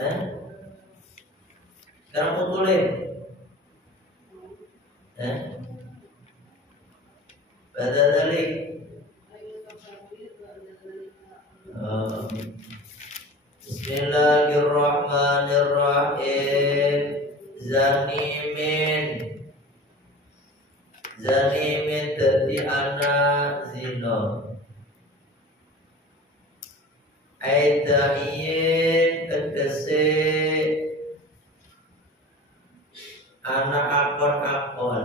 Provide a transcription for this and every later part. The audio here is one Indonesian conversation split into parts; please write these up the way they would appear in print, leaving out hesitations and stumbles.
Eh? Sekarang pukulin. Pada dalik. Bismillahirrahmanirrahim. Zanimin dadi anak zina. Aidain tegese anak akon-akon.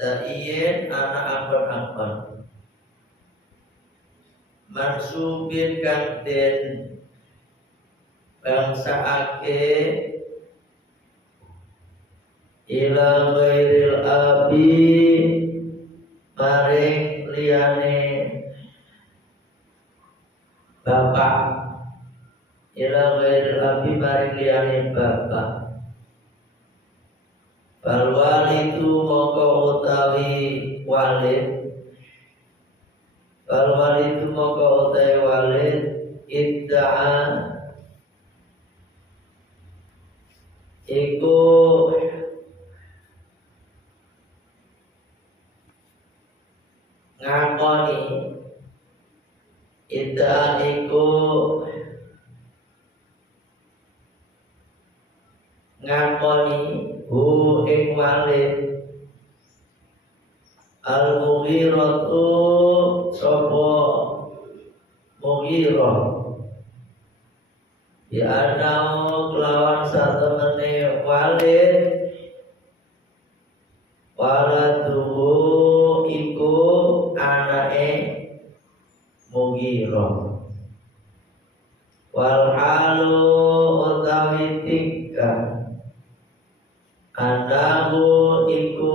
Daiin anak akon-akon. Mansubin kang den bangsa ake ila ghairil abi maring liyane bapak, ila ghairil abi maring liyane bapak. Fal walidu moko utawi walid, fal walidu moko utawi walid idda'a iku ngakoni, idda'a iku ngakoni hu ing walid al-mughiratu sapa mughirah ya anau kelawan satemene walid waladuhu iku anake mughirah wal halu utawi tiga anahu iku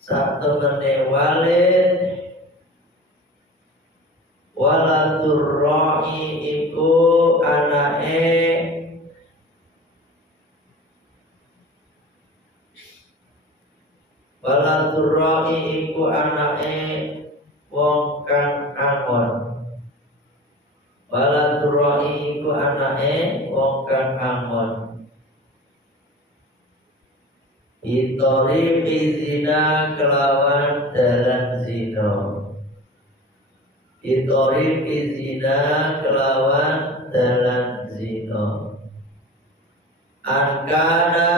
satemene walid waladur ra'i iku anake waladur ra'i iku anake wong kang angon, waladur ra'i iku anake wong kang angon. Itori zina kelawan dalan zina, itori zina kelawan dalan zina. Angkana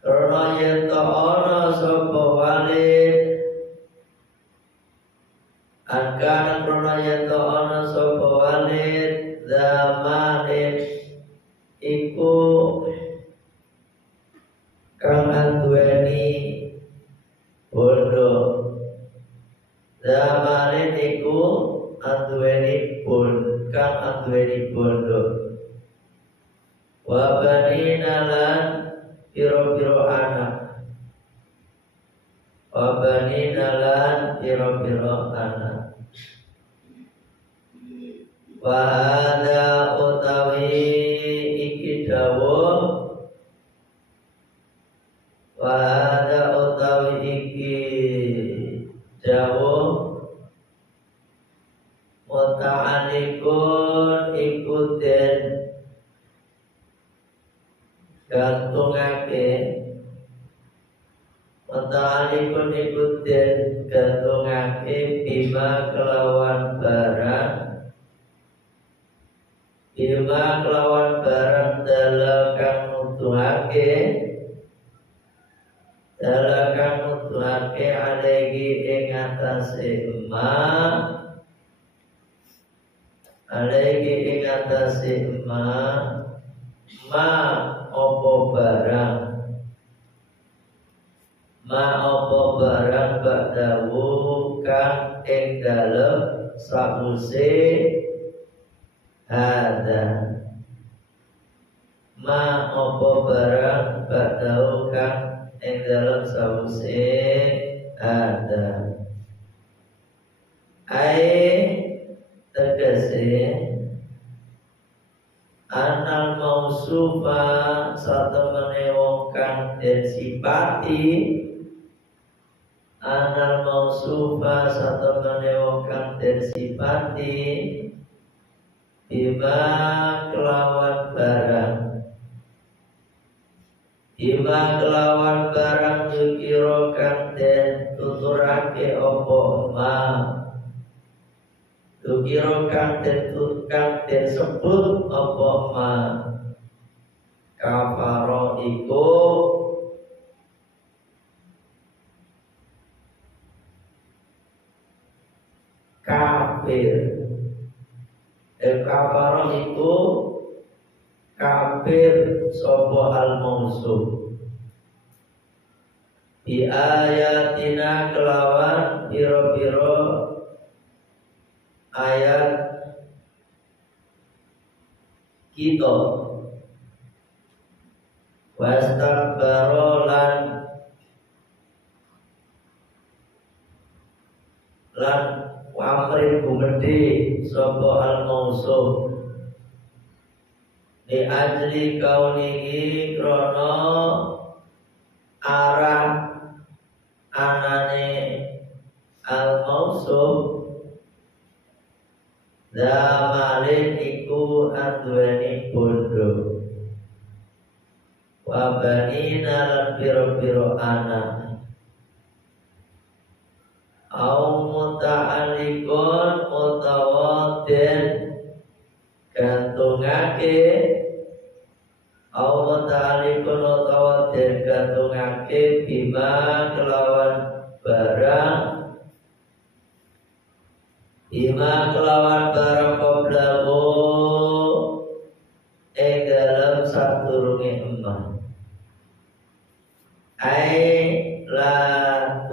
karena yento ono sapa walid, angkana karena yento ono sapa walid zamanin iku kang anduweni bondo, zamanin iku anduweni bondo, kang anduweni bondo. Wa banina lan piro-piro anak, wa banina lan piro-piro anak. Wa hadza utawi iki dawuh, wa hadza utawi iki dawuh muta'alliqun iku den gantungake, muta'alliqun iku den gantungake bima kelawan barang, bima kelawan barang dalam kang nuduhake, dalam kang nuduhake alaihi ing atase ma, alaihi ing atase ma opo barang, ma opo barang ba'dahu kang ing dalem sause ada, ma opo barang ba'dahu kang ing dalem sause ada. Ai tegese anal mausufa satemene wong kang den sipati, anal mausufa satemene wong kang den sipati bima kelawan barang, bima kelawan barang yukiro kang den tuturake opo ma, yukiro kang den sebut opo ma, kafaro iku kafir. Kafaro iku kafir sopo al-mausuf bi ayatina kelawan biro-biro ayat kita, wastakbaro lan wamrin gumedhe sapa al-mausuf li ajli kaunihi krono arah anane al-mausuf zamalin iku adweni bondo wabanina lan biro-biro anak au muta'alliqun utawa den gantungake, au muta'alliqun utawa den gantungake bima kelawan barang, bima kelawan barang qoblahu dalam sadurunge emah ai la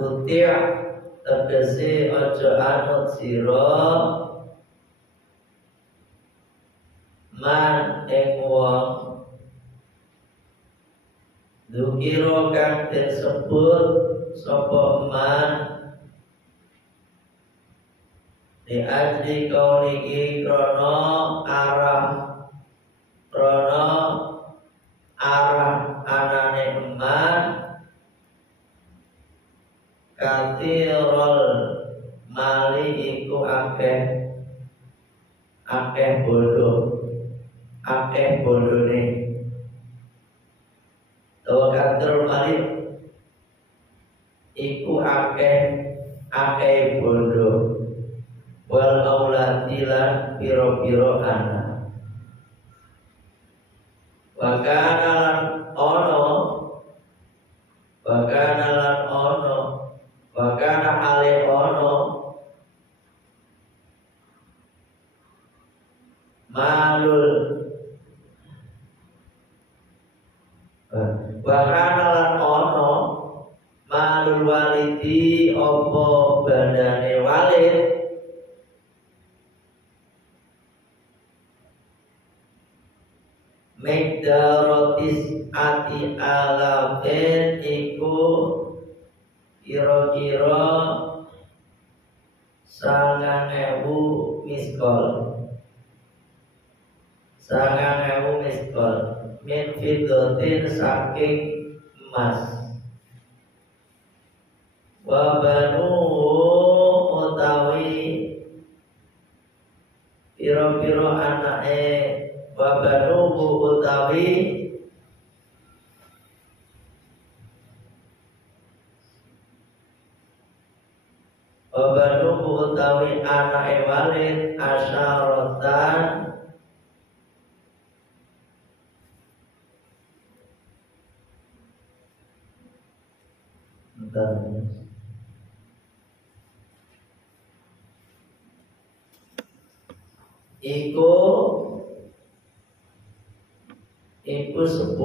tuti' tegese ojo anut sira man ing wong dzukira kang disebut sapa man di ajli kauniki krono arah anane man kathirul mali iku akeh bondone tawa kathirul mali iku akeh bondo wal auladi lan piro-piro anak wakana ale ono malul wakana lan ono malul walidi opo bandane walid Megdarotis ati alafin iku kira-kira 9.000 miskol min fiddatin saking emas wabanu utawi piro-piro anake wabanuhu utawi anake walid asyaratan iku 10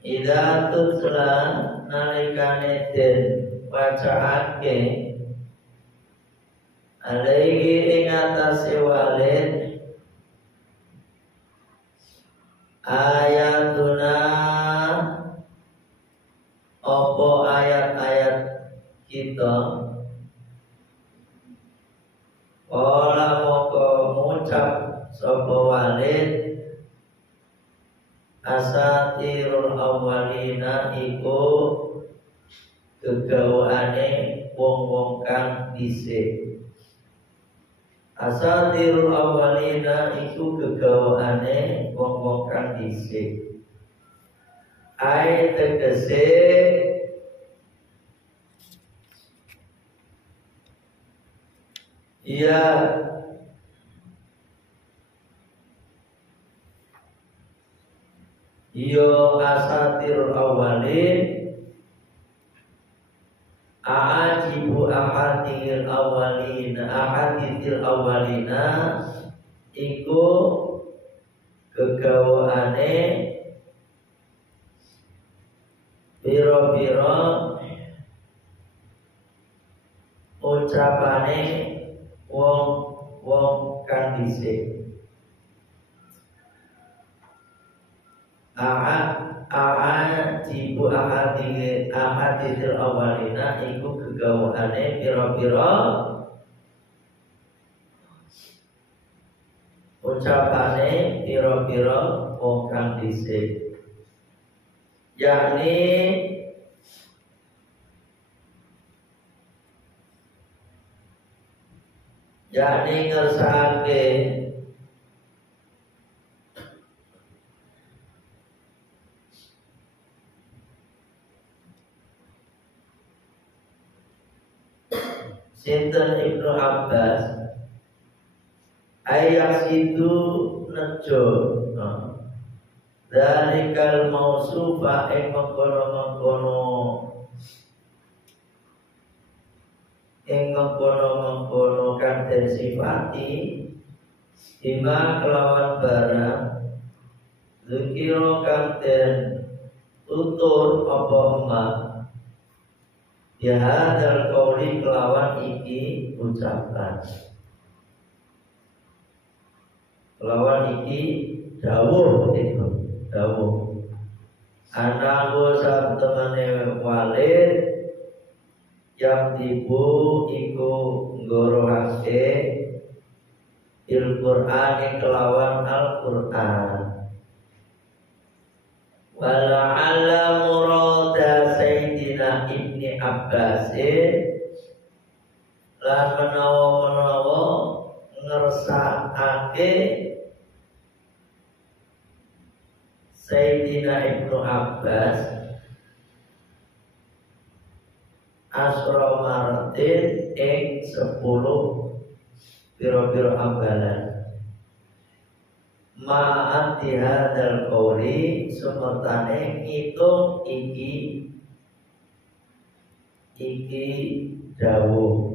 ida tutla nalikane den wacaake alaihi ing atase walid ayatuna opo ayat-ayat kita ora moko ngucap sapa walid asatirul awwalina iku gegawane wong-wong kang dhisik Asatirul awalina iku gegawaane wong-wong kang dhisik. Ai tegese ya yo asatirul awalin a'ajibu ahadithil awalina iku kegawaane pira-pira ucapane wong kang dhisik. A'ajibu ahadithil awalina iku kegawaane pira-pira ucapane pira-pira wong kang dhisik, yakni ngersake sinten Ibnu Abbas ayat situ nejo dalikal mausufa mengkono kang den sifati bima kelawan barang zikira kang den tutur apa emak ya hadal qauli kelawan iki ucapan, kelawan iki dawuh itu dawuh anahu satemene walid yang tibu iku nggorohake il-Qur'an kelawan Al-Qur'an wala'alla murada Sayyidina Ibni Abbas lan menawa ngersakake Sayyidina Ibnu Abbas asra maratin ing 10 pira-pira ambalan ma'ati hadal qauli semertane ngitung iki dawuh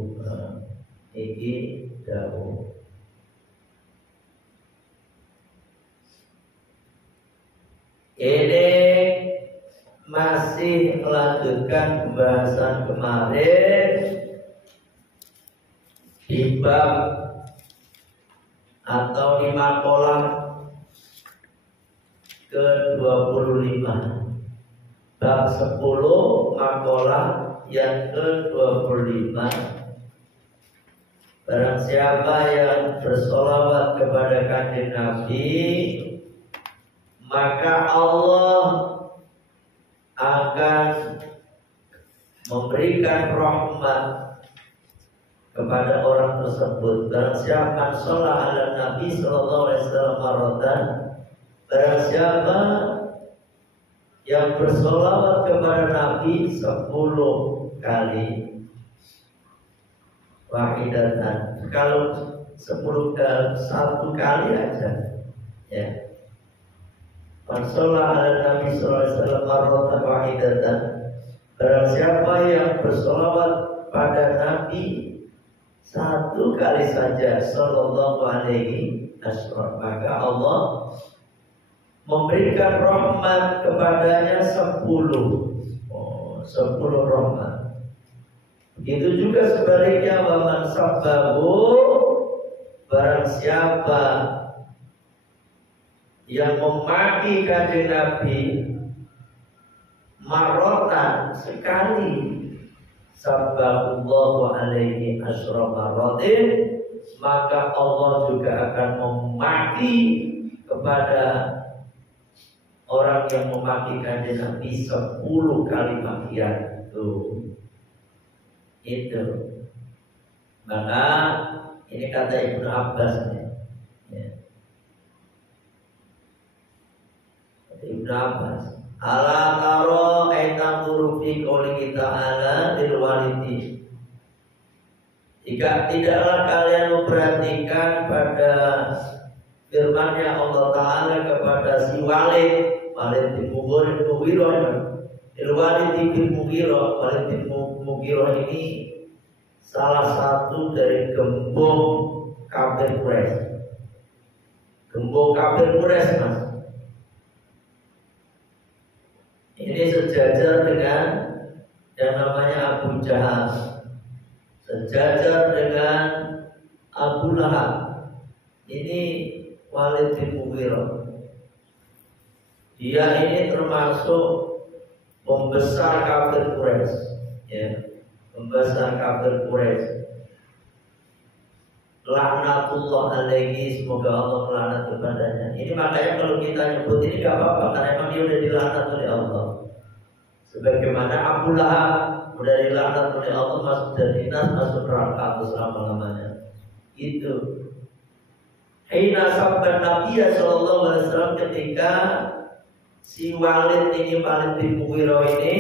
ini masih melanjutkan pembahasan kemarin di bab atau di makalah ke-25, bab 10 makalah yang ke-25. Barang siapa yang bersolawat kepada kanjeng Nabi, maka Allah akan memberikan rahmat kepada orang tersebut. Barang siapa sholat ala Nabi sallallahu alaihi wasallam maratan, barang siapa yang bersolawat kepada Nabi 10 kali wahidatan, kalau 10 kali 1 kali aja ya. Sholat ala Nabi sallallahu alaihi wasallam maratan wahidatan, barang siapa yang bersolawat pada Nabi 1 kali saja sallallahu alaihi wasallam, maka Allah memberikan rahmat kepadanya 10 rahmat. Begitu juga sebaliknya, waman sabbahu, barang siapa yang memaki kanjeng Nabi marotan sekali, sabbahullahu alaihi asyra maratin, maka Allah juga akan memaki kepada orang yang memaki kanjeng Nabi 10 kali makian itu. Maka Ini kata Ibnu Abbas ya. Ibnu Abbas. Ala taro aitam turufi qouli ta'ala lil walidi. Jika tidaklah kalian memperhatikan pada firman-Nya Allah Ta'ala kepada si Walid bin Mughirah, Walid bin Mughirah ini salah satu dari gembong kafir Quraisy. Gembong kafir Quraisy, Mas. Ini sejajar dengan yang namanya Abu Jahal, sejajar dengan Abu Lahab. Ini Walid bin Mughirah. Dia ini termasuk pembesar kafir Quraisy, ya, pembesar kafir Quraisy. Laknatullah alaihi, semoga Allah melaknat kepadanya. Ini makanya kalau kita nyebut ini gak apa-apa, karena emang dia udah dilaknat oleh Allah. Sebagaimana Abu Lahab udah dilaknat oleh Allah, masuk dari nas, masuk neraka selama-lamanya. Itu. Hina sabban Nabi sallallahu alaihi wasallam, ketika si Walid bin Mughirah ini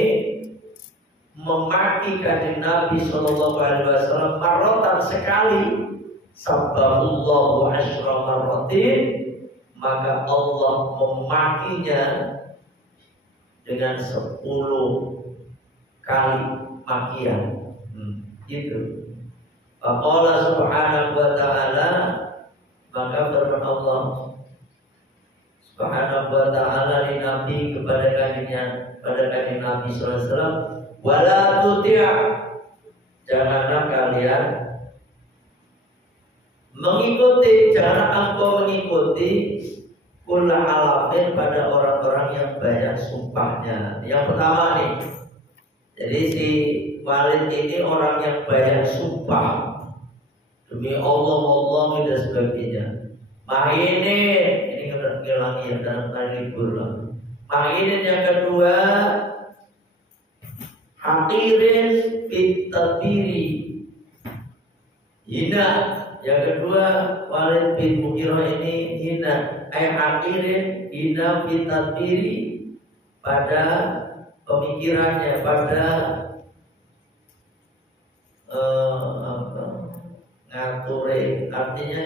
memaki kanjeng Nabi sallallahu alaihi wasallam marratan sekali, sabbahullahu asyra marratin, maka Allah memakinya dengan 10 kali makian. Gitu. Faqala subhanahu wa ta'ala, maka firman Allah subhanahu wa ta'ala li Nabi kepada kanjeng Nabi sallallahu alaihi wasallam, wala tuti', janganlah kalian mengikuti, jangan engkau mengikuti kulla alafin, pada orang-orang yang banyak sumpahnya. Yang pertama nih, jadi si Walid ini orang yang banyak sumpah demi Allah dan sebagainya. Ini ngilangi ya dalam kali libur. Ini yang kedua, hakirin fitabiri, hina. Yang kedua, Walid bin Mughirah ini hina, hakirin, hina fitabiri, pada pemikirannya, pada ngature, artinya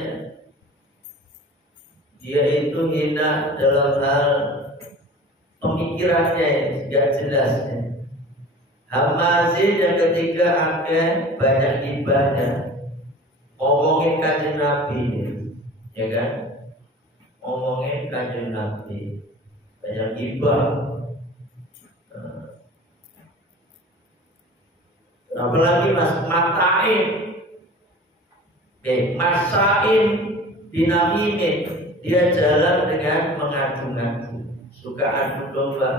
dia itu hina dalam hal pemikirannya, tidak jelas. Hamazin yang ketiga, akan banyak ibadahnya, ngomongin kanjeng Nabi, ya kan? Ngomongin kanjeng Nabi, banyak ibadah. Apalagi mas matain, masain dinamimin, dia jalan dengan mengadu-ngadu, suka adu domba.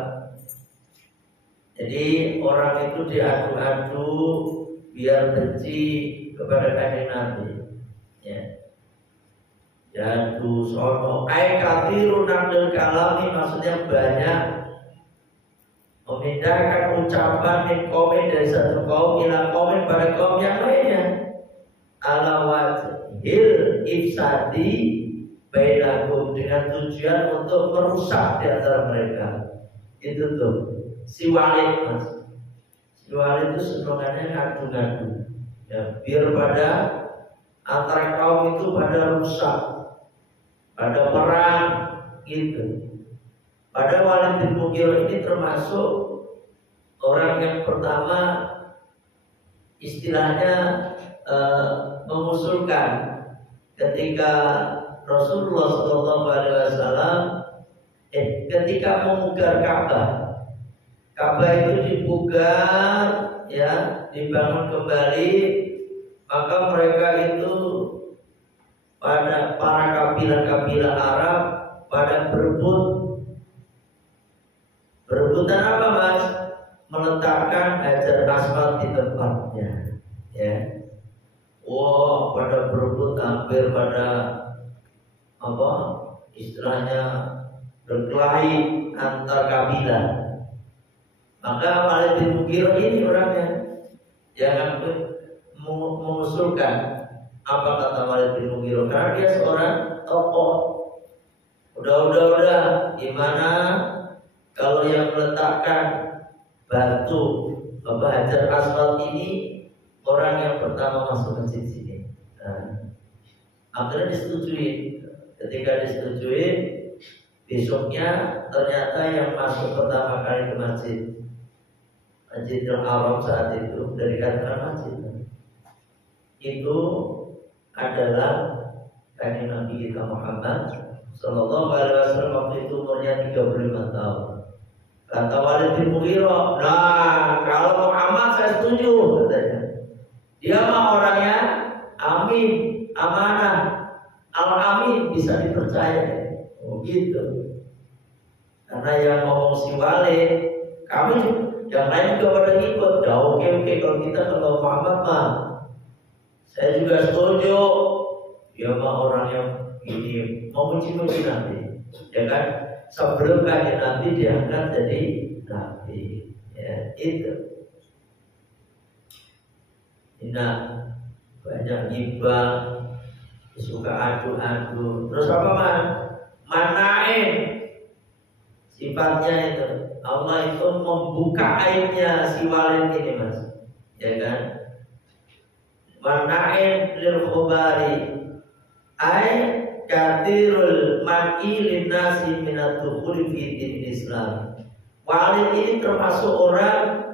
Jadi orang itu diadu-adu biar benci kepada kanjeng Nabi. Ya. Jadu sono kathirun naqdul kalami, maksudnya banyak memindahkan ucapan min qaumin, dari satu kaum ila qaumin, pada kaum yang lainnya, ala wajhil ifsadi bainakum, dengan tujuan untuk merusak di antara mereka. Itu tuh si Walid, Mas. Si Walid itu senangannya ngadu-ngadu, ya, biar pada antara kaum itu pada rusak, pada perang gitu. Pada Walid bin Mughirah ini termasuk orang yang pertama istilahnya mengusulkan ketika Rasulullah SAW ketika memugar Ka'bah. Ka'bah itu dipugar, ya, dibangun kembali, maka mereka itu pada para kabilah-kabilah Arab pada berebutan apa, Mas? Meletakkan hajar aswad di tempatnya, ya. Wow, pada berebut, hampir pada apa? Istilahnya berkelahi antar kabilah. Maka Walid bin Mughirah ini orangnya yang mengusulkan Apa kata Walid bin Mughirah? Karena dia seorang tokoh. Udah, gimana kalau yang meletakkan batu hajar aswad ini orang yang pertama masuk masjid sini? Nah, akhirnya disetujui. Ketika disetujui, besoknya ternyata yang masuk pertama kali ke Masjidil Haram saat itu, dari kata masjid, itu adalah kanjeng Nabi kita Muhammad Sallallahu Alaihi Wasallam. Waktu itu umurnya 35 tahun. Kata Walid bin Mughirah, nah kalau Muhammad saya setuju, katanya. Dia mah orangnya amin, amanah, al-amin, bisa dipercaya. Oh gitu. Karena yang ngomong si Walid, kami yang lain juga pada ngikut. Ya oke, kalau Muhammad mah saya juga setuju. Dia mah orang yang ini mau muji-muji Nabi, ya kan? Sebelum kanjeng Nabi diangkat jadi Nabi, ya itu. Nah, banyak gibah, suka adu-adu. Terus apa man? Manain sifatnya itu. Allah itu membuka aibnya si Walid ini, mas, ya kan? Manain lil khubari ay kathirul man'i linnasi minad dukhuli fi dinil Islam. Walid ini termasuk orang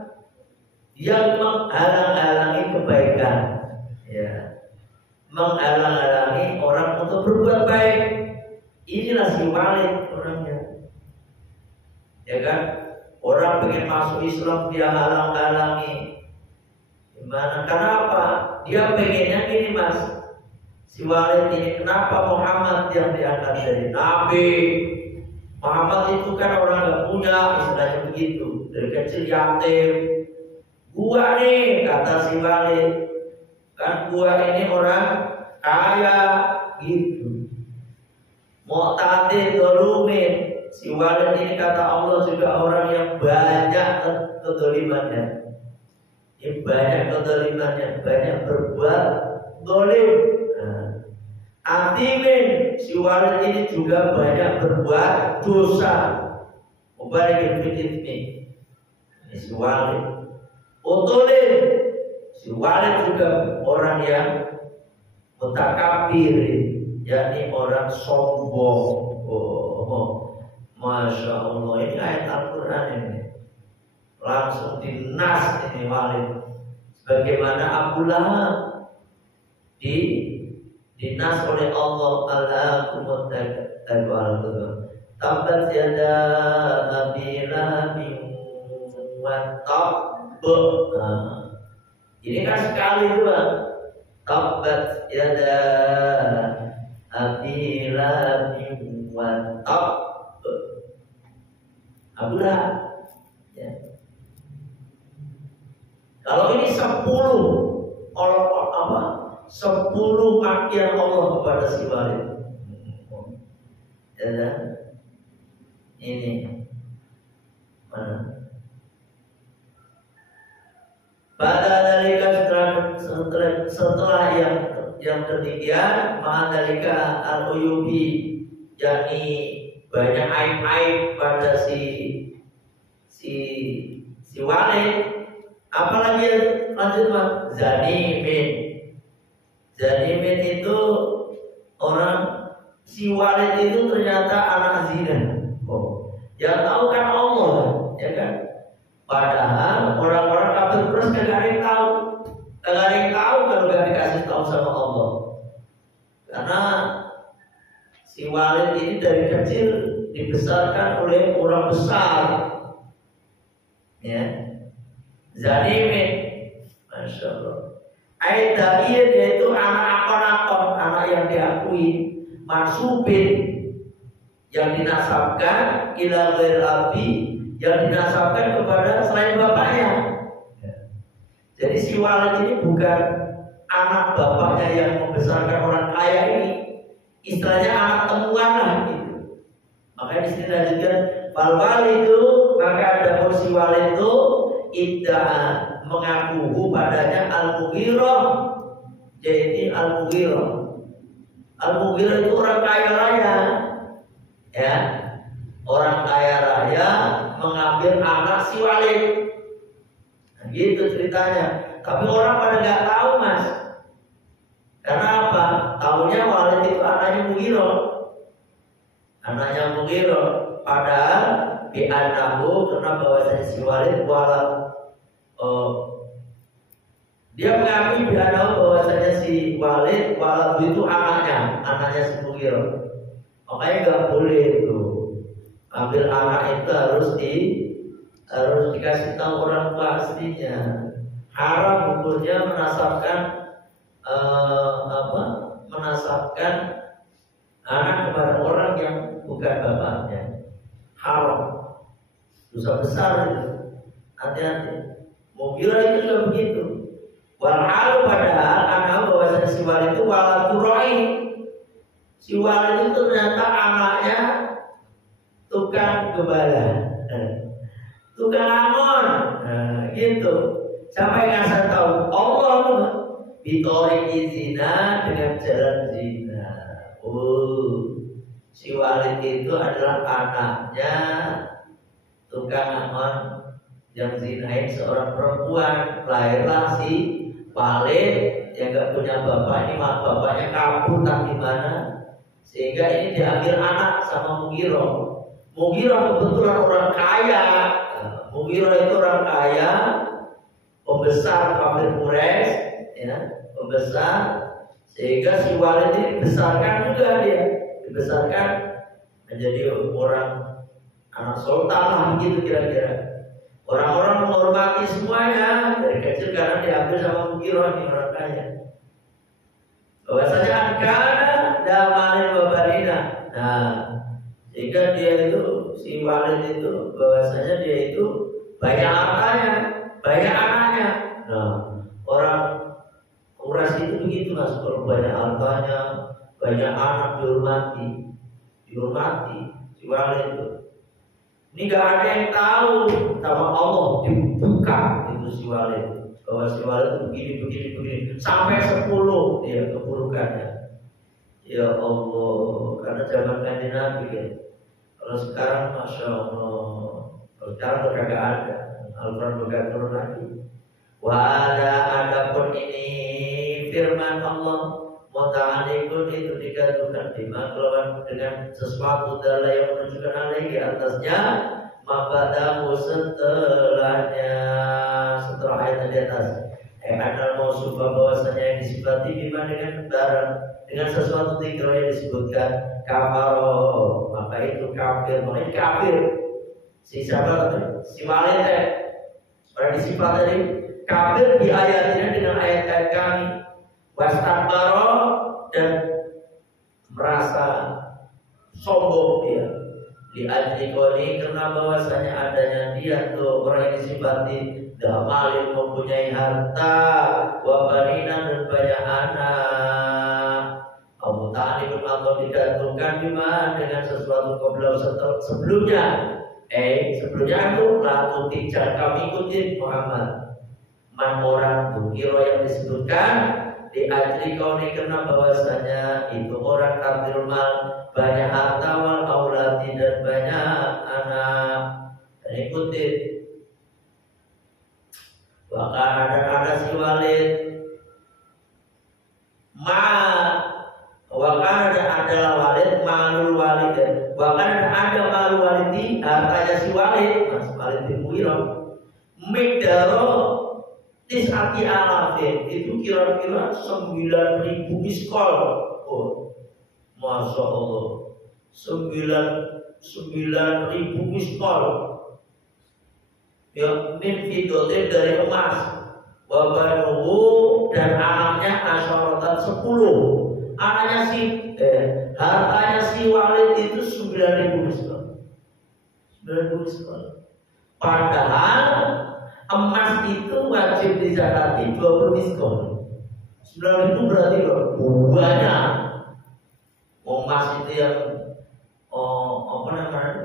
yang menghalang-halangi kebaikan, ya, menghalang-halangi orang untuk berbuat baik. Inilah si Walid orangnya, ya kan? Orang pengen masuk Islam dia halang-halangi. Gimana? Kenapa? Dia pengennya gini, mas, si Walid ini, kenapa Muhammad yang diangkat jadi Nabi? Muhammad itu kan orang gak punya, istilahnya begitu, dari kecil yatim. Gua nih, kata si Walid, kan gua ini orang kaya, gitu. Mu'tadid dolumin. Si Walid ini kata Allah juga orang yang banyak kedolimannya. Ini banyak kedolimannya, banyak berbuat dolim. Atimin, si Walid ini juga banyak berbuat dosa. Mubalikin fitni. Ini si Walid. Utulin, si Walid juga orang yang mutakabir, yakni orang sombong. Masya Allah, ini ayat Al-Quran ini langsung dinas ini Walid. Sebagaimana Abu Lahab dinas oleh Allah, Allahumma ta'ala tabat yada Abi Lahabin wa tab. Ini kan sekali dua. Tabat yada Abi Lahabin wa tab. Abu Lahab, ya. Kalau ini 10 makian Allah kepada si Walid, ya, ini mana? Pada dalika setelah yang ketiga, ma'adalika al-uyubi, yakni banyak aib-aib pada si Walid. Apalagi lanjut mas, Zanimin itu orang, si Walid itu ternyata anak zina. Yang tahu kan Allah, ya kan? Padahal orang-orang kafir Quraisy kagak ada yang tahu kalau gak dikasih tahu sama Allah. Karena si Walid ini dari kecil dibesarkan oleh orang besar, ya. Zanimin, masya Allah. Aidahir yaitu anak akon, anak yang diakui, mansubin yang dinasabkan, ila ghair abi yang dinasabkan kepada selain bapaknya. Jadi si Walid ini bukan anak bapaknya yang membesarkan orang kaya ini, istilahnya anak temuan lah gitu. Makanya di sini lanjutkan fal walidu, maka ada si Walid itu idda'a mengaku padanya al-Mughirah Jadi Al-Mughirah. Al-Mughirah itu orang kaya raya, ya, orang kaya raya mengambil anak si Walid. Nah, gitu ceritanya. Tapi orang pada nggak tahu, Mas. Karena apa? Tahunya Walid itu anaknya Mughirah. Anaknya Mughirah. Padahal di anakku karena bahwasanya si Walid dia mengakui di anakku bahwasanya si Walid itu anaknya si Mughirah. Makanya nggak boleh itu ambil anak itu harus dikasih tahu orang tua aslinya. Haram hukumnya menasabkan anak kepada orang yang bukan bapaknya. Haram, dosa besar itu. Hati-hati. Mughirah itu juga begitu. Walhalu padahal anak bahwasanya si Walid itu walaturoi. Si Walid itu ternyata anaknya tukang gembala, tukang angon, gitu. Sampai ngasih tahu Allah bitorik zina dengan jalan zina. Si Walid itu adalah anaknya tukang angon yang zinain seorang perempuan. Lahirlah si Walid yang gak punya bapak, ini mah bapaknya kabur tak di mana, sehingga ini diambil anak sama Mughirah. Mughirah kebetulan orang kaya. Mughirah itu orang kaya, pembesar kafir Quraisy, ya, pembesar, sehingga si Walid ini dibesarkan juga dibesarkan menjadi orang anak sultan lah begitu kira-kira. Orang-orang menghormati semuanya dari kecil karena diambil sama Mughirah nih orang kaya. Bahwasanya karena damalin wabalina. Nah, sehingga dia itu si Walid itu bahwasanya dia itu banyak hartanya, banyak anaknya. Nah, orang Quraisy itu begitu Mas, kalau banyak hartanya, banyak anak dihormati si Walid itu. Ini gak ada yang tahu sama Allah dibuka itu si Walid, bahwa si Walid itu begini sampai 10 ya keburukannya. Ya Allah, karena zaman Kanjeng Nabi kan. Kalau sekarang Masya Allah, kalau sekarang udah kagak ada, Al-Quran udah turun lagi. Adapun ini firman Allah muta'alikun itu digantungkan dimakluman dengan sesuatu dalil yang menunjukkan alaihi atasnya mabadamu setelah ayat di atas. Anal mausufah bahwasanya yang disifati bima dengan barang dengan sesuatu tikro yang disebutkan kafaro, maka itu kafir. Makanya kafir si siapa tadi? Si Walid orang disifat tadi kafir di ayatnya dengan ayat-ayat kami. Wastakbaro dan merasa sombong dia di ajlikoni karena bahwasanya adanya dia tuh orang yang disifati damalin mempunyai harta wabarina dan banyak anak. Abu Talib atau digantungkan bima dengan sesuatu sebelumnya. Sebelumnya itu lalu tidak kami ikutin Muhammad. Man orang Mughirah yang disebutkan di ajli kauni karena bahwasanya itu orang kafir mal banyak harta wal auladi dan banyak anak. Dan ikutin bahkan ada si Walid adalah Walid malul Walid bahkan ada malul Walid hartanya si Walid Mas Walid bin Mughirah Mikdaro tis'ati alafin itu kira-kira 9.000 miskol. Oh, Masya Allah 9.000 miskol ya min fidotin dari emas wabanuhu dan anaknya asyaratan 10 anaknya hartanya si Walid itu 9.000 miskol. 9.000 miskol padahal emas itu wajib dizakati 20 miskol. 9.000 berarti banyak. Emas itu yang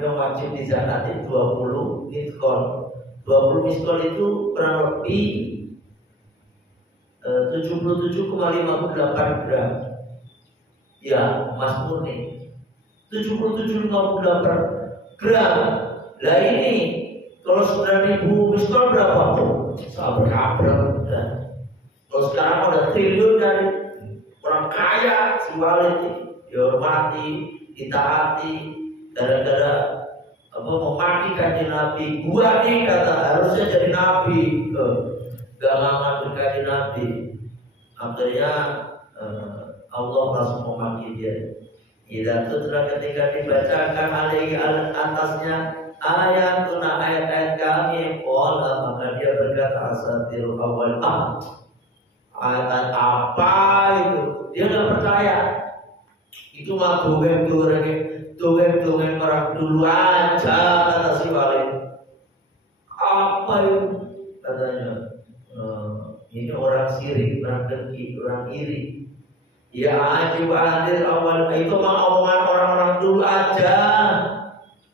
yang wajib dizakati 20 miskol. 20 miskol itu kurang lebih 77,58 gram. Ya, emas murni 77,58 gram. Lah ini kalau 9.000 miskol berapa? Sabar kabel. Kalau sekarang ada triliun dan orang kaya si Walid dihormati, ditaati gara-gara memaki kanjeng Nabi. Gua nih kata harusnya jadi nabi, gak ngamat kanjeng Nabi. Akhirnya Allah langsung memaki dia. Itu telah ketika dibacakan alaihi atasnya ayatuna ayat-ayat kami, maka dia berkata asatirul awal. Ayat apa itu? Dia nggak percaya. Itu mah dongeng orang dulu aja, kata si Walid. Apa itu? Katanya ini orang sirik, orang dengki, orang iri. Ya ajib hadir awal itu mah omongan orang-orang dulu aja,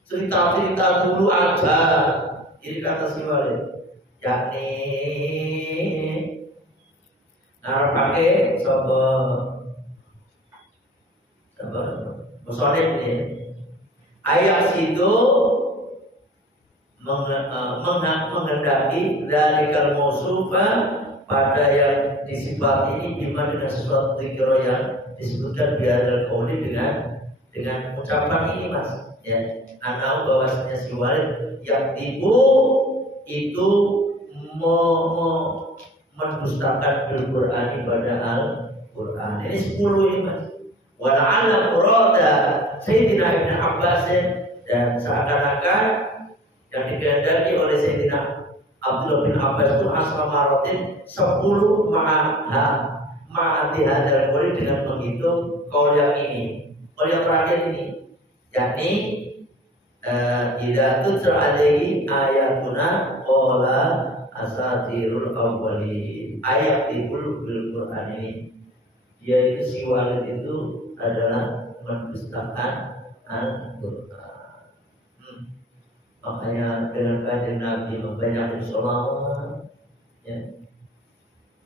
cerita-cerita dulu aja. Ini kata si Walid, yakni pakai musonib ini. Ayat situ menghendaki dari kalmusufa pada yang disifat ini dimana dengan sesuatu zikro yang disebutkan biadal kauli dengan ucapan ini mas ya. Anak bahwasanya si Walid yang tipu itu mendustakan Al-Quran pada Al-Quran. Ini 10 ini mas. Wala'ala murada Sayyidina Ibn Abbas, dan seakan-akan yang dikehendaki oleh Sayyidina Abdullah bin Abbas itu asal maratin 10 ma'ati hadal qawli dengan menghitung qaul yang ini, qaul yang terakhir ini, yakni idza tutra alaihi ayatuna qala asatirul awwalin. Ayat bil Quran ini, yaitu si Walid itu adalah mendustakan Al-Quran. Makanya dengan kanjeng Nabi membanyakin sholawat, ya,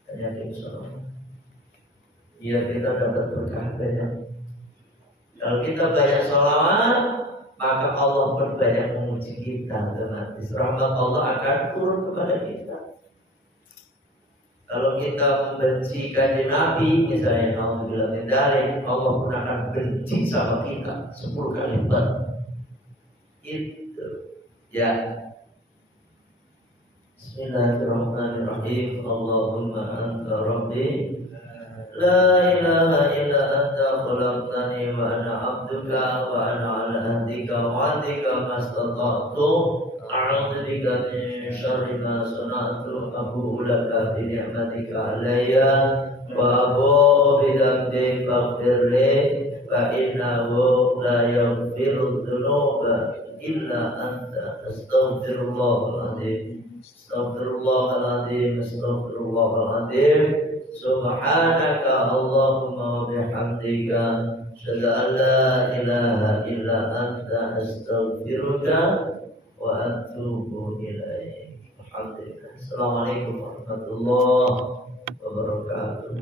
banyakin sholawat, biar kita dapat berkah banyak. Kalau kita banyak sholawat, maka Allah berbanyak memuji kita, dan rahmat Allah akan turun kepada kita. Kalau kita membenci kanjeng Nabi, misalnya alhamdulillah dari Allah pun akan benci sama kita 10 kali lipat. Itu ya. Bismillahirrahmanirrahim. Allahumma anta rabbi la ilaha illa anta khalaqtani wa ana abduka wa ana ala ahdika wa wa'dika mastata'tu a'udzu bika min syarri ma sana'tu abu'u laka bi ni'matika alayya wa abu'u bi dhanbi faghfir li fa innahu la yaghfiru dhunuba illa anta astaghfirullahaladzim astaghfirullahaladzim astaghfirullahaladzim subhanaka Allahumma wa bihamdika asyhadu an la ilaha illa anta astaghfiruka wa atubu ilaik. Alhamdulillah. Assalamualaikum warahmatullahi wabarakatuh.